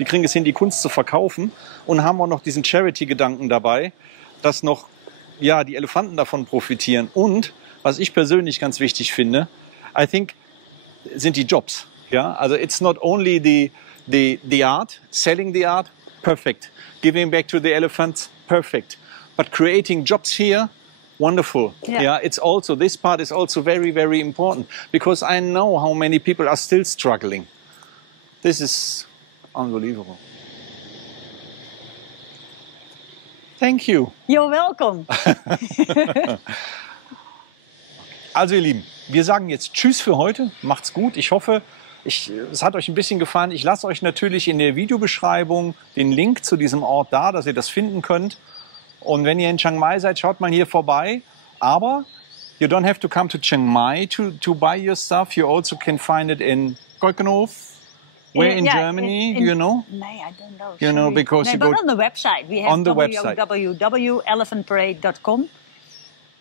Die kriegen es hin, die Kunst zu verkaufen und haben auch noch diesen Charity-Gedanken dabei, dass noch, ja, die Elefanten davon profitieren. Und, was ich persönlich ganz wichtig finde, I think, sind die Jobs. Ja, also it's not only the art, selling the art, perfect. Giving back to the elephants, perfect. But creating jobs here, wonderful. Yeah, it's also, this part is also very, very important because I know how many people are still struggling. This is unbelievable. Thank you. You're welcome. Also ihr Lieben, wir sagen jetzt Tschüss für heute. Macht's gut. Ich hoffe, es hat euch ein bisschen gefallen. Ich lasse euch natürlich in der Videobeschreibung den Link zu diesem Ort da, dass ihr das finden könnt. Und wenn ihr in Chiang Mai seid, schaut mal hier vorbei. Aber you don't have to come to Chiang Mai to buy your stuff. You also can find it in Koikenhof. Where in Germany? Do you know? No, I don't know. You know, because you go on the website. We have www.elephantparade.com.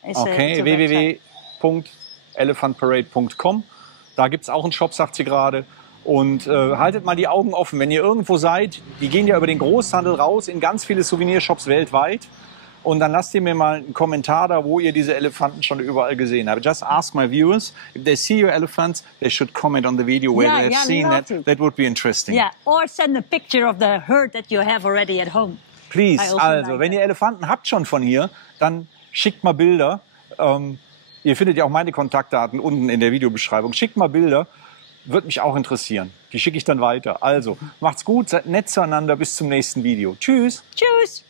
Okay, www.elephantparade.com. Da gibt es auch einen Shop, sagt sie gerade. Und haltet mal die Augen offen, wenn ihr irgendwo seid. Die gehen ja über den Großhandel raus in ganz viele Souvenirshops weltweit. Und dann lasst ihr mir mal einen Kommentar da, wo ihr diese Elefanten schon überall gesehen habt. Just ask my viewers, if they see your elephants, they should comment on the video where they have seen that. That would be interesting. Yeah, or send a picture of the herd that you have already at home. Please, also, wenn ihr Elefanten habt schon von hier, dann schickt mal Bilder. Ihr findet ja auch meine Kontaktdaten unten in der Videobeschreibung. Schickt mal Bilder, würde mich auch interessieren. Die schicke ich dann weiter. Also, macht's gut, seid nett zueinander, bis zum nächsten Video. Tschüss. Tschüss.